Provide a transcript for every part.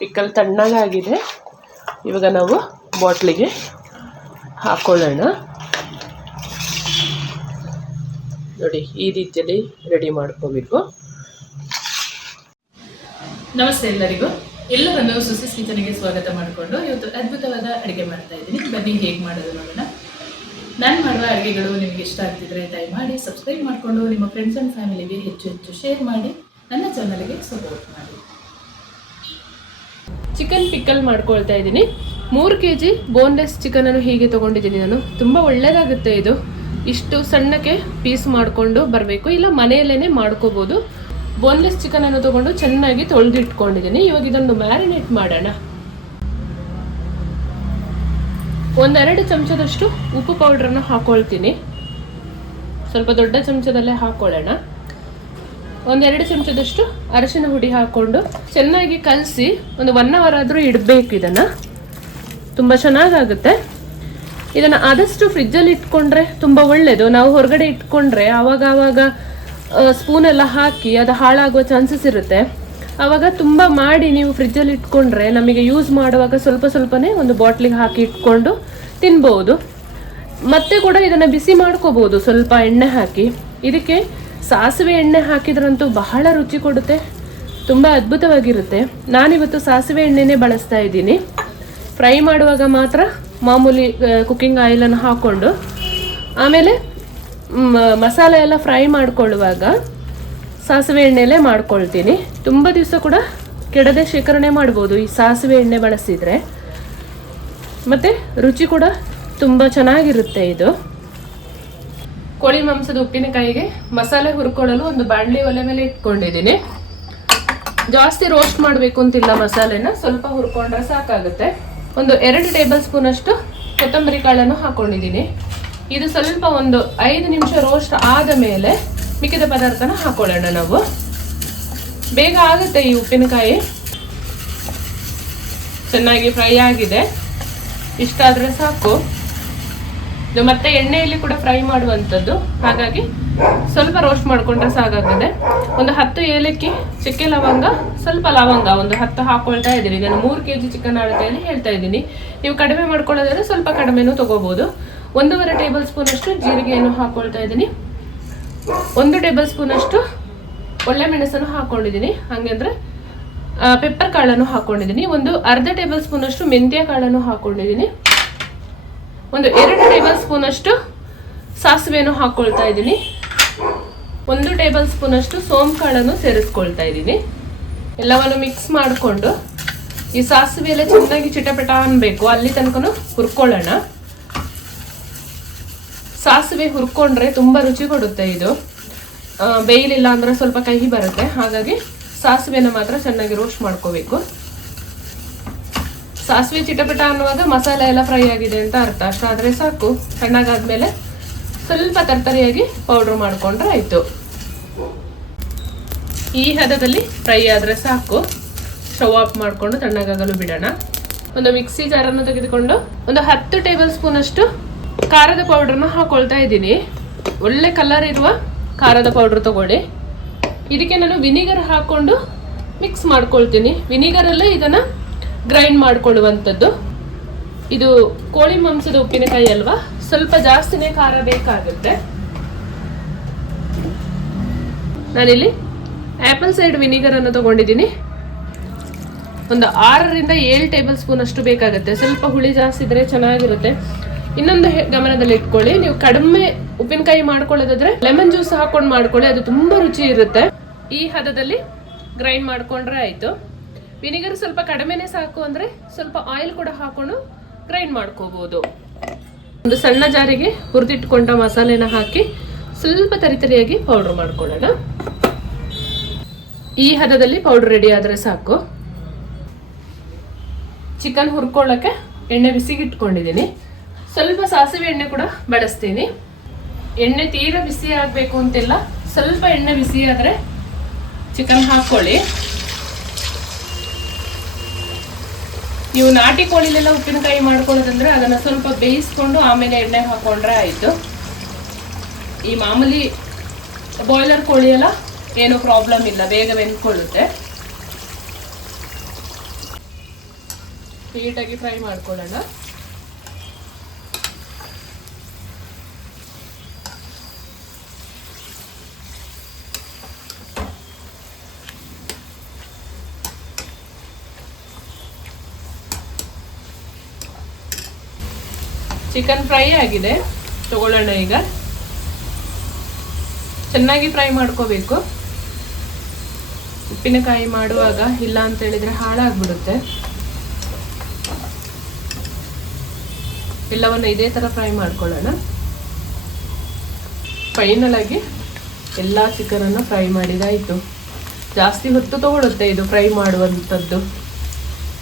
Pickle ತಣ್ಣಗಾಗಿದೆ. ಇವಾಗ ನಾವು ಬಾಟ್ಲಿಗೆ ಹಾಕೊಳ್ಳೋಣ. ನೋಡಿ, ಈ ರೀತಿಯಲ್ಲಿ ರೆಡಿ ಮಾಡ್ಕೋಬೇಕು. ನಮಸ್ತೆ ಎಲ್ಲರಿಗೂ. ಎಲ್ಲರನ್ನು ಸುಸಿಸ್ ಕಿಚನ್ಗೆ ಸ್ವಾಗತ ಮಾಡಿಕೊಂಡು ಇವತ್ತು ಅದ್ಭುತವಾದ ಅಡುಗೆ ಮಾಡ್ತಾ ಇದ್ದೀನಿ. ಬನ್ನಿ ಹೇಗೆ ಮಾಡೋದು ನೋಡೋಣ. ನಾನು ಮಾಡುವ ಅಡುಗೆಗಳು ನಿಮಗೆ ಇಷ್ಟ ಆಗ್ತಿದ್ರೆ ದಯಮಾಡಿ ಸಬ್ಸ್ಕ್ರೈಬ್ ಮಾಡಿಕೊಂಡು ನಿಮ್ಮ ಫ್ರೆಂಡ್ಸ್ ಆ್ಯಂಡ್ ಫ್ಯಾಮಿಲಿಗೆ ಹೆಚ್ಚು ಹೆಚ್ಚು ಶೇರ್ ಮಾಡಿ, ನನ್ನ ಚಾನಲ್ಗೆ ಸಪೋರ್ಟ್ ಮಾಡಿ. ಚಿಕನ್ ಪಿಕ್ಕಲ್ ಮಾಡ್ಕೊಳ್ತಾ ಇದ್ದೀನಿ. 3 kg ಬೋನ್ಲೆಸ್ ಚಿಕನನ್ನು ಹೀಗೆ ತೊಗೊಂಡಿದ್ದೀನಿ ನಾನು. ತುಂಬ ಒಳ್ಳೆಯದಾಗುತ್ತೆ ಇದು. ಇಷ್ಟು ಸಣ್ಣಕ್ಕೆ ಪೀಸ್ ಮಾಡಿಕೊಂಡು ಬರಬೇಕು, ಇಲ್ಲ ಮನೆಯಲ್ಲೇ ಮಾಡ್ಕೋಬೋದು. ಬೋನ್ಲೆಸ್ ಚಿಕನನ್ನು ತೊಗೊಂಡು ಚೆನ್ನಾಗಿ ತೊಳೆದಿಟ್ಕೊಂಡಿದ್ದೀನಿ. ಇವಾಗ ಇದನ್ನು ಮ್ಯಾರಿನೇಟ್ ಮಾಡೋಣ. 1-2 ಚಮಚದಷ್ಟು ಉಪ್ಪು ಪೌಡ್ರನ್ನು ಹಾಕೊಳ್ತೀನಿ. ಸ್ವಲ್ಪ ದೊಡ್ಡ ಚಮಚದಲ್ಲೇ ಹಾಕೊಳ್ಳೋಣ. 1-2 ಚಮಚದಷ್ಟು ಅರಿಶಿನ ಹುಡಿ ಹಾಕ್ಕೊಂಡು ಚೆನ್ನಾಗಿ ಕಲಸಿ ಒಂದು 1 hour ಆದರೂ ಇಡಬೇಕು. ಇದನ್ನು ತುಂಬ ಚೆನ್ನಾಗಾಗುತ್ತೆ. ಇದನ್ನು ಆದಷ್ಟು ಫ್ರಿಜ್ಜಲ್ಲಿ ಇಟ್ಕೊಂಡ್ರೆ ತುಂಬ ಒಳ್ಳೆಯದು. ನಾವು ಹೊರಗಡೆ ಇಟ್ಕೊಂಡ್ರೆ ಆವಾಗ ಸ್ಪೂನೆಲ್ಲ ಹಾಕಿ ಅದು ಹಾಳಾಗುವ ಚಾನ್ಸಸ್ ಇರುತ್ತೆ. ಆವಾಗ ತುಂಬ ಮಾಡಿ ನೀವು ಫ್ರಿಜ್ಜಲ್ಲಿ ಇಟ್ಕೊಂಡ್ರೆ ನಮಗೆ ಯೂಸ್ ಮಾಡುವಾಗ ಸ್ವಲ್ಪನೇ ಒಂದು ಬಾಟ್ಲಿಗೆ ಹಾಕಿ ಇಟ್ಕೊಂಡು ತಿನ್ಬೋದು. ಮತ್ತೆ ಕೂಡ ಇದನ್ನು ಬಿಸಿ ಮಾಡ್ಕೋಬೋದು ಸ್ವಲ್ಪ ಎಣ್ಣೆ ಹಾಕಿ. ಇದಕ್ಕೆ ಸಾಸಿವೆ ಎಣ್ಣೆ ಹಾಕಿದ್ರಂತೂ ಬಹಳ ರುಚಿ ಕೊಡುತ್ತೆ, ತುಂಬ ಅದ್ಭುತವಾಗಿರುತ್ತೆ. ನಾನಿವತ್ತು ಸಾಸಿವೆ ಎಣ್ಣೆನೇ ಬಳಸ್ತಾ ಇದ್ದೀನಿ. ಫ್ರೈ ಮಾಡುವಾಗ ಮಾತ್ರ ಮಾಮೂಲಿ ಕುಕ್ಕಿಂಗ್ ಆಯಿಲನ್ನು ಹಾಕ್ಕೊಂಡು, ಆಮೇಲೆ ಮಸಾಲೆ ಎಲ್ಲ ಫ್ರೈ ಮಾಡ್ಕೊಳ್ಳುವಾಗ ಸಾಸಿವೆ ಎಣ್ಣೆಲೇ ಮಾಡ್ಕೊಳ್ತೀನಿ. ತುಂಬ ದಿವಸ ಕೂಡ ಕೆಡದೆ ಶೇಖರಣೆ ಮಾಡ್ಬೋದು ಈ ಸಾಸಿವೆ ಎಣ್ಣೆ ಬಳಸಿದರೆ. ಮತ್ತು ರುಚಿ ಕೂಡ ತುಂಬ ಚೆನ್ನಾಗಿರುತ್ತೆ ಇದು. ಕೋಳಿ ಮಾಂಸದ ಉಪ್ಪಿನಕಾಯಿಗೆ ಮಸಾಲೆ ಹುರ್ಕೊಳ್ಳಲು ಒಂದು ಬಾಣಲಿ ಒಲೆ ಮೇಲೆ ಇಟ್ಕೊಂಡಿದ್ದೀನಿ. ಜಾಸ್ತಿ ರೋಸ್ಟ್ ಮಾಡಬೇಕು ಅಂತಿಲ್ಲ, ಮಸಾಲೆನ ಸ್ವಲ್ಪ ಹುರ್ಕೊಂಡ್ರೆ ಸಾಕಾಗುತ್ತೆ. ಒಂದು 2 ಟೇಬಲ್ ಸ್ಪೂನ್ ಅಷ್ಟು ಕೊತ್ತಂಬರಿ ಕಾಳನ್ನು ಹಾಕೊಂಡಿದ್ದೀನಿ. ಇದು ಸ್ವಲ್ಪ ಒಂದು 5 ನಿಮಿಷ ರೋಸ್ಟ್ ಆದ ಮೇಲೆ ಮಿಕ್ಕಿದ ಪದಾರ್ಥನ ಹಾಕೊಳ್ಳೋಣ ನಾವು. ಬೇಗ ಆಗುತ್ತೆ ಈ ಉಪ್ಪಿನಕಾಯಿ. ಚೆನ್ನಾಗಿ ಫ್ರೈ ಆಗಿದೆ, ಇಷ್ಟ ಆದರೆ ಸಾಕು. ಇದು ಮತ್ತೆ ಎಣ್ಣೆಯಲ್ಲಿ ಕೂಡ ಫ್ರೈ ಮಾಡುವಂಥದ್ದು, ಹಾಗಾಗಿ ಸ್ವಲ್ಪ ರೋಸ್ಟ್ ಮಾಡಿಕೊಂಡ್ರೆ ಸಾಕಾಗುತ್ತೆ. ಒಂದು 10 ಏಲಕ್ಕಿ, ಚಕ್ಕೆ ಲವಂಗ, ಸ್ವಲ್ಪ ಲವಂಗ ಒಂದು 10 ಹಾಕೊಳ್ತಾ ಇದ್ದೀನಿ. ನಾನು 3 kg ಚಿಕನ್ ಅಳತೆಯಲ್ಲಿ ಹೇಳ್ತಾ ಇದ್ದೀನಿ. ನೀವು ಕಡಿಮೆ ಮಾಡ್ಕೊಳ್ಳೋದಾದ್ರೆ ಸ್ವಲ್ಪ ಕಡಿಮೆನೂ ತಗೋಬಹುದು. 1.5 ಟೇಬಲ್ ಸ್ಪೂನ್ ಅಷ್ಟು ಜೀರಿಗೆಯನ್ನು ಹಾಕೊಳ್ತಾ ಇದ್ದೀನಿ. 1 ಟೇಬಲ್ ಸ್ಪೂನ್ ಅಷ್ಟು ಒಳ್ಳೆ ಮೆಣಸನ್ನು ಹಾಕೊಂಡಿದ್ದೀನಿ, ಹಾಗಂದ್ರೆ ಪೆಪ್ಪರ್ ಕಾಳನ್ನು ಹಾಕೊಂಡಿದ್ದೀನಿ. ಒಂದು ಅರ್ಧ ಟೇಬಲ್ ಸ್ಪೂನ್ ಅಷ್ಟು ಮೆಂತ್ಯ ಕಾಳನ್ನು ಹಾಕೊಂಡಿದ್ದೀನಿ. ಒಂದು 2 ಟೇಬಲ್ ಸ್ಪೂನ್ ಅಷ್ಟು ಸಾಸಿವೆಯನ್ನು ಹಾಕೊಳ್ತಾ ಇದ್ದೀನಿ. 1 ಟೇಬಲ್ ಸ್ಪೂನ್ ಅಷ್ಟು ಸೋಂಪು ಕಾಳನ್ನು ಸೇರಿಸ್ಕೊಳ್ತಾ ಇದ್ದೀನಿ. ಎಲ್ಲವನ್ನು ಮಿಕ್ಸ್ ಮಾಡಿಕೊಂಡು ಈ ಸಾಸಿವೆ ಎಲ್ಲ ಚೆನ್ನಾಗಿ ಚಿಟಪಟ ಅನ್ಬೇಕು, ಅಲ್ಲಿ ತನಕ ಹುರ್ಕೊಳ್ಳೋಣ. ಸಾಸಿವೆ ಹುರ್ಕೊಂಡ್ರೆ ತುಂಬ ರುಚಿ ಕೊಡುತ್ತೆ ಇದು. ಬೇಯಲಿಲ್ಲ ಅಂದ್ರೆ ಸ್ವಲ್ಪ ಕಹಿ ಬರುತ್ತೆ, ಹಾಗಾಗಿ ಸಾಸಿವೆನ ಮಾತ್ರ ಚೆನ್ನಾಗಿ ರೋಸ್ಟ್ ಮಾಡ್ಕೋಬೇಕು. ಸಾಸಿವೆ ಚಿಟಪಟ ಅನ್ನುವಾಗ ಮಸಾಲೆ ಎಲ್ಲ ಫ್ರೈ ಆಗಿದೆ ಅಂತ ಅರ್ಥ. ಅಷ್ಟಾದರೆ ಸಾಕು. ತಣ್ಣಗಾದ್ಮೇಲೆ ಸ್ವಲ್ಪ ತರ್ತರಿಯಾಗಿ ಪೌಡ್ರ್ ಮಾಡಿಕೊಂಡ್ರೆ ಆಯಿತು. ಈ ಹದದಲ್ಲಿ ಫ್ರೈ ಆದರೆ ಸಾಕು. ಸ್ಟವ್ ಆಫ್ ಮಾಡಿಕೊಂಡು ತಣ್ಣಗಾಗಲು ಬಿಡೋಣ. ಒಂದು ಮಿಕ್ಸಿ ಜಾರನ್ನು ತೆಗೆದುಕೊಂಡು ಒಂದು 10 ಟೇಬಲ್ ಸ್ಪೂನ್ ಅಷ್ಟು ಖಾರದ ಪೌಡ್ರನ್ನ ಹಾಕೊಳ್ತಾ ಇದ್ದೀನಿ. ಒಳ್ಳೆ ಕಲರ್ ಇರುವ ಖಾರದ ಪೌಡ್ರ್ ತಗೊಳ್ಳಿ. ಇದಕ್ಕೆ ನಾನು ವಿನಿಗರ್ ಹಾಕ್ಕೊಂಡು ಮಿಕ್ಸ್ ಮಾಡ್ಕೊಳ್ತೀನಿ. ವಿನಿಗರಲ್ಲೇ ಇದನ್ನು ಗ್ರೈಂಡ್ ಮಾಡ್ಕೊಳ್ಳುವಂಥದ್ದು. ಇದು ಕೋಳಿ ಮಾಂಸದ ಉಪ್ಪಿನಕಾಯಿ ಅಲ್ವಾ, ಸ್ವಲ್ಪ ಜಾಸ್ತಿನೇ ಖಾರ ಬೇಕಾಗುತ್ತೆ. ನಾನಿಲ್ಲಿ ಆ್ಯಪಲ್ ಸೈಡ್ ವಿನಿಗರನ್ನು ತಗೊಂಡಿದ್ದೀನಿ. ಒಂದು 6ರಿಂದ 7 ಟೇಬಲ್ ಸ್ಪೂನ್ ಅಷ್ಟು ಬೇಕಾಗುತ್ತೆ. ಸ್ವಲ್ಪ ಹುಳಿ ಜಾಸ್ತಿ ಇದ್ರೆ ಚೆನ್ನಾಗಿರುತ್ತೆ. ಇನ್ನೊಂದು ಗಮನದಲ್ಲಿ ಇಟ್ಕೊಳ್ಳಿ, ನೀವು ಕಡಿಮೆ ಉಪ್ಪಿನಕಾಯಿ ಮಾಡ್ಕೊಳ್ಳೋದಾದ್ರೆ ಲೆಮನ್ ಜ್ಯೂಸ್ ಹಾಕೊಂಡು ಮಾಡ್ಕೊಳ್ಳಿ, ಅದು ತುಂಬಾ ರುಚಿ ಇರುತ್ತೆ. ಈ ಹದದಲ್ಲಿ ಗ್ರೈಂಡ್ ಮಾಡ್ಕೊಂಡ್ರೆ ಆಯ್ತು. ವಿನಿಗರ್ ಸ್ವಲ್ಪ ಕಡಿಮೆನೆ ಸಾಕು ಅಂದ್ರೆ ಸ್ವಲ್ಪ ಆಯಿಲ್ ಕೂಡ ಹಾಕೊಂಡು ಗ್ರೈಂಡ್ ಮಾಡ್ಕೋಬಹುದು. ಒಂದು ಸಣ್ಣ ಜಾರಿಗೆ ಹುರಿದಿಟ್ಕೊಂಡ ಮಸಾಲೆನ ಹಾಕಿ ಸ್ವಲ್ಪ ತರಿತರಿಯಾಗಿ ಪೌಡರ್ ಮಾಡ್ಕೊಳ್ಳೋಣ. ಈ ಹದದಲ್ಲಿ ಪೌಡರ್ ರೆಡಿ ಆದ್ರೆ ಸಾಕು. ಚಿಕನ್ ಹುರ್ಕೊಳ್ಳೋಕೆ ಎಣ್ಣೆ ಬಿಸಿಗೆ ಇಟ್ಕೊಂಡಿದ್ದೀನಿ. ಸ್ವಲ್ಪ ಸಾಸಿವೆ ಎಣ್ಣೆ ಕೂಡ ಬಳಸ್ತೀನಿ. ಎಣ್ಣೆ ತೀರಾ ಬಿಸಿ ಆಗಬೇಕು ಅಂತಿಲ್ಲ, ಸ್ವಲ್ಪ ಎಣ್ಣೆ ಬಿಸಿ ಆದರೆ ಚಿಕನ್ ಹಾಕ್ಕೊಳ್ಳಿ. ನೀವು ನಾಟಿ ಕೋಳಿಲೆಲ್ಲ ಉಪ್ಪಿನಕಾಯಿ ಮಾಡ್ಕೊಳ್ಳೋದಂದ್ರೆ ಅದನ್ನು ಸ್ವಲ್ಪ ಬೇಯಿಸ್ಕೊಂಡು ಆಮೇಲೆ ಎಣ್ಣೆ ಹಾಕೊಂಡ್ರೆ ಆಯಿತು. ಈ ಮಾಮೂಲಿ ಬಾಯ್ಲರ್ ಕೋಳಿ ಎಲ್ಲ ಏನೂ ಪ್ರಾಬ್ಲಮ್ ಇಲ್ಲ, ಬೇಗ ಬೆಂದ್ಕೊಳ್ಳುತ್ತೆ. ನೀಟಾಗಿ ಫ್ರೈ ಮಾಡ್ಕೊಳ್ಳೋಣ. ಚಿಕನ್ ಫ್ರೈ ಆಗಿದೆ, ತಗೊಳ್ಳೋಣ. ಈಗ ಚೆನ್ನಾಗಿ ಫ್ರೈ ಮಾಡ್ಕೋಬೇಕು. ಉಪ್ಪಿನಕಾಯಿ ಮಾಡುವಾಗ ಇಲ್ಲ ಅಂತ ಹೇಳಿದ್ರೆ ಹಾಳಾಗ್ಬಿಡುತ್ತೆ. ಎಲ್ಲವನ್ನು ಇದೇ ತರ ಫ್ರೈ ಮಾಡ್ಕೊಳ್ಳೋಣ. ಫೈನಲ್ ಆಗಿ ಎಲ್ಲ ಚಿಕನ್ ಅನ್ನು ಫ್ರೈ ಮಾಡಿದಾಯ್ತು. ಜಾಸ್ತಿ ಹೊತ್ತು ತಗೊಳುತ್ತೆ ಇದು ಫ್ರೈ ಮಾಡುವಂಥದ್ದು.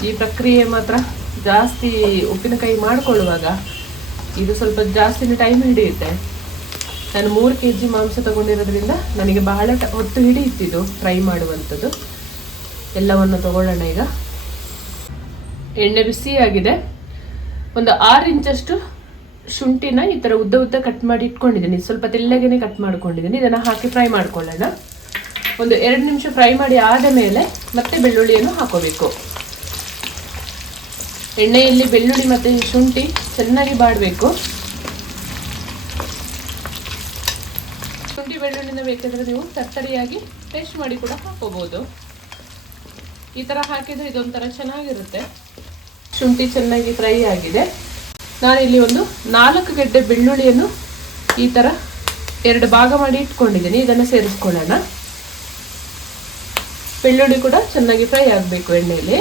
ಈ ಪ್ರಕ್ರಿಯೆ ಮಾತ್ರ ಜಾಸ್ತಿ ಉಪ್ಪಿನಕಾಯಿ ಮಾಡ್ಕೊಳ್ಳುವಾಗ ಇದು ಸ್ವಲ್ಪ ಜಾಸ್ತಿನೇ ಟೈಮ್ ಹಿಡಿಯುತ್ತೆ. ನಾನು 3 kg ಮಾಂಸ ತಗೊಂಡಿರೋದ್ರಿಂದ ನನಗೆ ಬಹಳ ಹೊತ್ತು ಹಿಡಿಯುತ್ತಿದ್ದು ಫ್ರೈ ಮಾಡುವಂಥದ್ದು. ಎಲ್ಲವನ್ನು ತಗೊಳ್ಳೋಣ. ಈಗ ಎಣ್ಣೆ ಬಿಸಿ ಆಗಿದೆ. ಒಂದು 6 ಇಂಚಷ್ಟು ಶುಂಠಿನ ಈ ಥರ ಉದ್ದ ಉದ್ದ ಕಟ್ ಮಾಡಿ ಇಟ್ಕೊಂಡಿದ್ದೀನಿ. ಸ್ವಲ್ಪ ತೆಳ್ಳಗೆನೆ ಕಟ್ ಮಾಡ್ಕೊಂಡಿದ್ದೀನಿ. ಇದನ್ನು ಹಾಕಿ ಫ್ರೈ ಮಾಡ್ಕೊಳ್ಳೋಣ. ಒಂದು 2 ನಿಮಿಷ ಫ್ರೈ ಮಾಡಿ ಆದ ಮೇಲೆ ಮತ್ತೆ ಬೆಳ್ಳುಳ್ಳಿಯನ್ನು ಹಾಕೋಬೇಕು. ಎಣ್ಣೆಯಲ್ಲಿ ಬೆಳ್ಳುಳ್ಳಿ ಮತ್ತು ಶುಂಠಿ ಚೆನ್ನಾಗಿ ಬಾಡಬೇಕು. ಶುಂಠಿ ಬೆಳ್ಳುಳ್ಳಿನ ಬೇಕಾದರೆ ನೀವು ತರ್ತರಿಯಾಗಿ ಪೇಸ್ಟ್ ಮಾಡಿ ಕೂಡ ಹಾಕೋಬಹುದು. ಈ ಥರ ಹಾಕಿದರೆ ಇದೊಂಥರ ಚೆನ್ನಾಗಿರುತ್ತೆ. ಶುಂಠಿ ಚೆನ್ನಾಗಿ ಫ್ರೈ ಆಗಿದೆ. ನಾನಿಲ್ಲಿ ಒಂದು 4 ಗೆಡ್ಡೆ ಬೆಳ್ಳುಳ್ಳಿಯನ್ನು ಈ ಥರ 2 ಭಾಗ ಮಾಡಿ ಇಟ್ಕೊಂಡಿದ್ದೀನಿ. ಇದನ್ನು ಸೇರಿಸ್ಕೊಳ್ಳೋಣ. ಬೆಳ್ಳುಳ್ಳಿ ಕೂಡ ಚೆನ್ನಾಗಿ ಫ್ರೈ ಆಗಬೇಕು ಎಣ್ಣೆಯಲ್ಲಿ.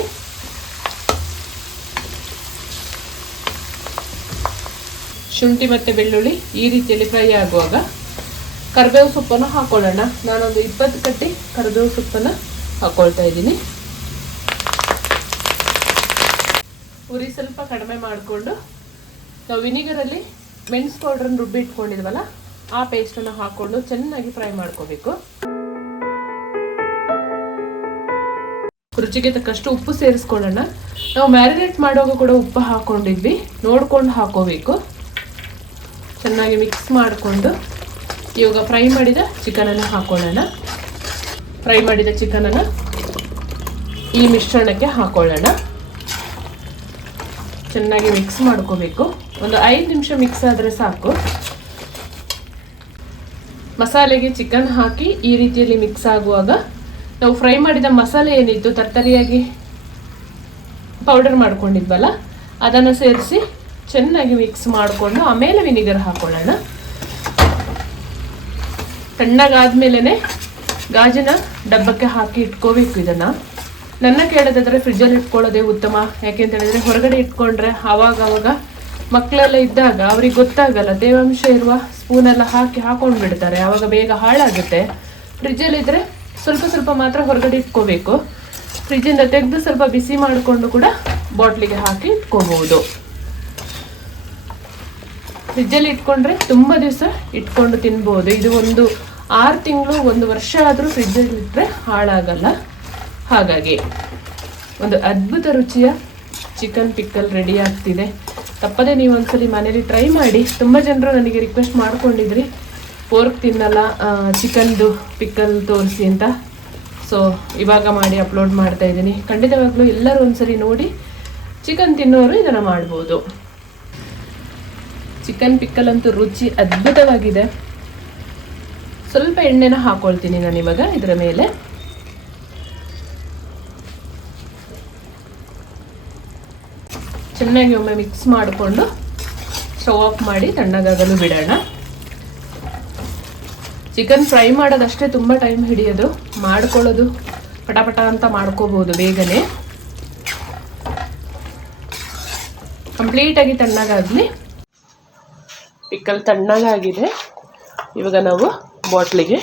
ಶುಂಠಿ ಮತ್ತು ಬೆಳ್ಳುಳ್ಳಿ ಈ ರೀತಿಯಲ್ಲಿ ಫ್ರೈ ಆಗುವಾಗ ಕರಿಬೇವು ಸೊಪ್ಪನ್ನು ಹಾಕೊಳ್ಳೋಣ. ನಾನೊಂದು 20 ಕಟ್ಟಿ ಕರಿಬೇವು ಸೊಪ್ಪನ್ನು ಹಾಕೊಳ್ತಾ ಇದ್ದೀನಿ. ಉರಿ ಸ್ವಲ್ಪ ಕಡಿಮೆ ಮಾಡಿಕೊಂಡು ನಾವು ವಿನಿಗರಲ್ಲಿ ಮೆಣಸು ಪೌಡ್ರನ್ನು ರುಬ್ಬಿ ಇಟ್ಕೊಂಡಿದ್ವಲ್ಲ ಆ ಪೇಸ್ಟನ್ನು ಹಾಕೊಂಡು ಚೆನ್ನಾಗಿ ಫ್ರೈ ಮಾಡ್ಕೋಬೇಕು. ರುಚಿಗೆ ತಕ್ಕಷ್ಟು ಉಪ್ಪು ಸೇರಿಸ್ಕೊಳ್ಳೋಣ. ನಾವು ಮ್ಯಾರಿನೇಟ್ ಮಾಡುವಾಗ ಕೂಡ ಉಪ್ಪು ಹಾಕೊಂಡಿದ್ವಿ, ನೋಡ್ಕೊಂಡು ಹಾಕೋಬೇಕು. ಚೆನ್ನಾಗಿ ಮಿಕ್ಸ್ ಮಾಡಿಕೊಂಡು ಇವಾಗ ಫ್ರೈ ಮಾಡಿದ ಚಿಕನನ್ನು ಹಾಕೊಳ್ಳೋಣ. ಫ್ರೈ ಮಾಡಿದ ಚಿಕನನ್ನು ಈ ಮಿಶ್ರಣಕ್ಕೆ ಹಾಕೊಳ್ಳೋಣ. ಚೆನ್ನಾಗಿ ಮಿಕ್ಸ್ ಮಾಡ್ಕೋಬೇಕು. ಒಂದು 5 ನಿಮಿಷ ಮಿಕ್ಸ್ ಆದರೆ ಸಾಕು. ಮಸಾಲೆಗೆ ಚಿಕನ್ ಹಾಕಿ ಈ ರೀತಿಯಲ್ಲಿ ಮಿಕ್ಸ್ ಆಗುವಾಗ ನಾವು ಫ್ರೈ ಮಾಡಿದ ಮಸಾಲೆ ಏನಿತ್ತು ತರ್ತರಿಯಾಗಿ ಪೌಡರ್ ಮಾಡ್ಕೊಂಡಿದ್ವಲ್ಲ ಅದನ್ನು ಸೇರಿಸಿ ಚೆನ್ನಾಗಿ ಮಿಕ್ಸ್ ಮಾಡಿಕೊಂಡು ಆಮೇಲೆ ವಿನಿಗರ್ ಹಾಕೊಳ್ಳೋಣ. ತಣ್ಣಗಾದ್ಮೇಲೆ ಗಾಜಿನ ಡಬ್ಬಕ್ಕೆ ಹಾಕಿ ಇಟ್ಕೋಬೇಕು. ಇದನ್ನು ನನ್ನ ಕೇಳೋದಾದ್ರೆ ಫ್ರಿಜ್ಜಲ್ಲಿ ಇಟ್ಕೊಳ್ಳೋದೇ ಉತ್ತಮ. ಯಾಕೆಂತ ಹೇಳಿದ್ರೆ ಹೊರಗಡೆ ಇಟ್ಕೊಂಡ್ರೆ ಆವಾಗ ಮಕ್ಕಳೆಲ್ಲ ಇದ್ದಾಗ ಅವ್ರಿಗೆ ಗೊತ್ತಾಗಲ್ಲ, ತೇವಾಂಶ ಇರುವ ಸ್ಪೂನೆಲ್ಲ ಹಾಕೊಂಡು ಬಿಡ್ತಾರೆ. ಆವಾಗ ಬೇಗ ಹಾಳಾಗುತ್ತೆ. ಫ್ರಿಜ್ಜಲ್ಲಿದ್ದರೆ ಸ್ವಲ್ಪ ಮಾತ್ರ ಹೊರಗಡೆ ಇಟ್ಕೋಬೇಕು. ಫ್ರಿಜ್ಜಿಂದ ತೆಗೆದು ಸ್ವಲ್ಪ ಬಿಸಿ ಮಾಡಿಕೊಂಡು ಕೂಡ ಬಾಟ್ಲಿಗೆ ಹಾಕಿ ಇಟ್ಕೋಬಹುದು. ಫ್ರಿಜ್ಜಲ್ಲಿ ಇಟ್ಕೊಂಡ್ರೆ ತುಂಬ ದಿವಸ ಇಟ್ಕೊಂಡು ತಿನ್ಬೋದು. ಇದು ಒಂದು 6 ತಿಂಗಳು 1 ವರ್ಷ ಆದರೂ ಫ್ರಿಜ್ಜಲ್ಲಿ ಇಟ್ಟರೆ ಹಾಳಾಗಲ್ಲ. ಹಾಗಾಗಿ ಒಂದು ಅದ್ಭುತ ರುಚಿಯ ಚಿಕನ್ ಪಿಕ್ಕಲ್ ರೆಡಿ ಆಗ್ತಿದೆ. ತಪ್ಪದೆ ನೀವು ಒಂದ್ಸಲಿ ಮನೇಲಿ ಟ್ರೈ ಮಾಡಿ. ತುಂಬ ಜನರು ನನಗೆ ರಿಕ್ವೆಸ್ಟ್ ಮಾಡ್ಕೊಂಡಿದ್ರಿ ಪೋರ್ಕ್ ತಿನ್ನಲ್ಲ ಚಿಕನ್ದು ಪಿಕ್ಕಲ್ ತೋರಿಸಿ ಅಂತ. ಸೊ ಇವಾಗ ಮಾಡಿ ಅಪ್ಲೋಡ್ ಮಾಡ್ತಾ ಇದ್ದೀನಿ. ಖಂಡಿತವಾಗ್ಲೂ ಎಲ್ಲರೂ ಒಂದ್ಸರಿ ನೋಡಿ ಚಿಕನ್ ತಿನ್ನೋರು ಇದನ್ನು ಮಾಡ್ಬೋದು. ಚಿಕನ್ ಪಿಕ್ಕಲ್ ಅಂತೂ ರುಚಿ ಅದ್ಭುತವಾಗಿದೆ. ಸ್ವಲ್ಪ ಎಣ್ಣೆನ ಹಾಕೊಳ್ತೀನಿ ನಾನು ಇವಾಗ ಇದರ ಮೇಲೆ. ಚೆನ್ನಾಗಿ ಒಮ್ಮೆ ಮಿಕ್ಸ್ ಮಾಡಿಕೊಂಡು ಸ್ಟವ್ ಆಫ್ ಮಾಡಿ ತಣ್ಣಗಾಗಲು ಬಿಡೋಣ. ಚಿಕನ್ ಫ್ರೈ ಮಾಡೋದಷ್ಟೇ ತುಂಬ ಟೈಮ್ ಹಿಡಿಯೋದು. ಮಾಡ್ಕೊಳ್ಳೋದು ಪಟಾಪಟ ಅಂತ ಮಾಡ್ಕೋಬಹುದು ಬೇಗನೆ. ಕಂಪ್ಲೀಟಾಗಿ ತಣ್ಣಗಾಗಲಿ. ಪಿಕ್ಕಲ್ ತಣ್ಣಗಾಗಿದೆ. ಇವಾಗ ನಾವು ಬಾಟ್ಲಿಗೆ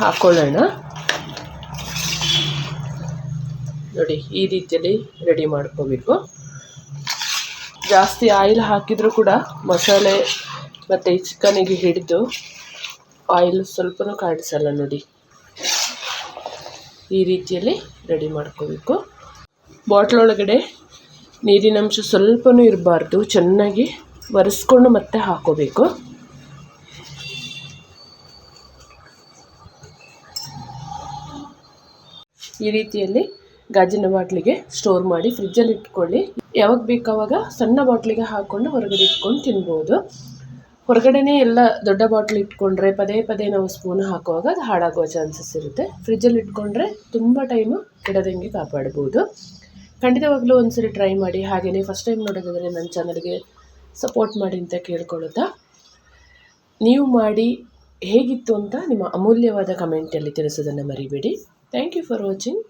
ಹಾಕೊಳ್ಳೋಣ. ನೋಡಿ ಈ ರೀತಿಯಲ್ಲಿ ರೆಡಿ ಮಾಡ್ಕೋಬೇಕು. ಜಾಸ್ತಿ ಆಯಿಲ್ ಹಾಕಿದರೂ ಕೂಡ ಮಸಾಲೆ ಮತ್ತು ಈ ಚಿಕನಿಗೆ ಹಿಡಿದು ಆಯಿಲ್ ಸ್ವಲ್ಪನೂ ಕಾಣಿಸಲ್ಲ. ನೋಡಿ ಈ ರೀತಿಯಲ್ಲಿ ರೆಡಿ ಮಾಡ್ಕೋಬೇಕು. ಬಾಟ್ಲೊಳಗಡೆ ನೀರಿನಂಶ ಸ್ವಲ್ಪನೂ ಇರಬಾರ್ದು. ಚೆನ್ನಾಗಿ ಒರೆಸ್ಕೊಂಡು ಮತ್ತೆ ಹಾಕೋಬೇಕು. ಈ ರೀತಿಯಲ್ಲಿ ಗಾಜಿನ ಬಾಟ್ಲಿಗೆ ಸ್ಟೋರ್ ಮಾಡಿ ಫ್ರಿಜ್ಜಲ್ಲಿ ಇಟ್ಕೊಳ್ಳಿ. ಯಾವಾಗ ಬೇಕಾವಾಗ ಸಣ್ಣ ಬಾಟ್ಲಿಗೆ ಹಾಕ್ಕೊಂಡು ಹೊರಗಡೆ ಇಟ್ಕೊಂಡು ತಿನ್ಬೋದು. ಹೊರಗಡೆನೇ ಎಲ್ಲ ದೊಡ್ಡ ಬಾಟ್ಲಿ ಇಟ್ಕೊಂಡ್ರೆ ಪದೇ ಪದೇ ನಾವು ಸ್ಪೂನ್ ಹಾಕುವಾಗ ಅದು ಹಾಳಾಗುವ ಚಾನ್ಸಸ್ ಇರುತ್ತೆ. ಫ್ರಿಜ್ಜಲ್ಲಿ ಇಟ್ಕೊಂಡ್ರೆ ತುಂಬ ಟೈಮು ಕೆಡದಂಗೆ ಕಾಪಾಡ್ಬೋದು. ಖಂಡಿತವಾಗ್ಲೂ ಒಂದ್ಸರಿ ಟ್ರೈ ಮಾಡಿ. ಹಾಗೆಯೇ ಫಸ್ಟ್ ಟೈಮ್ ನೋಡೋದಾದರೆ ನನ್ನ ಚಾನಲ್ಗೆ ಸಪೋರ್ಟ್ ಮಾಡಿ ಅಂತ ಕೇಳ್ಕೊಳ್ಳುತ್ತಾ, ನೀವು ಮಾಡಿ ಹೇಗಿತ್ತು ಅಂತ ನಿಮ್ಮ ಅಮೂಲ್ಯವಾದ ಕಮೆಂಟಲ್ಲಿ ತಿಳಿಸೋದನ್ನು ಮರಿಬೇಡಿ. Thank you for watching.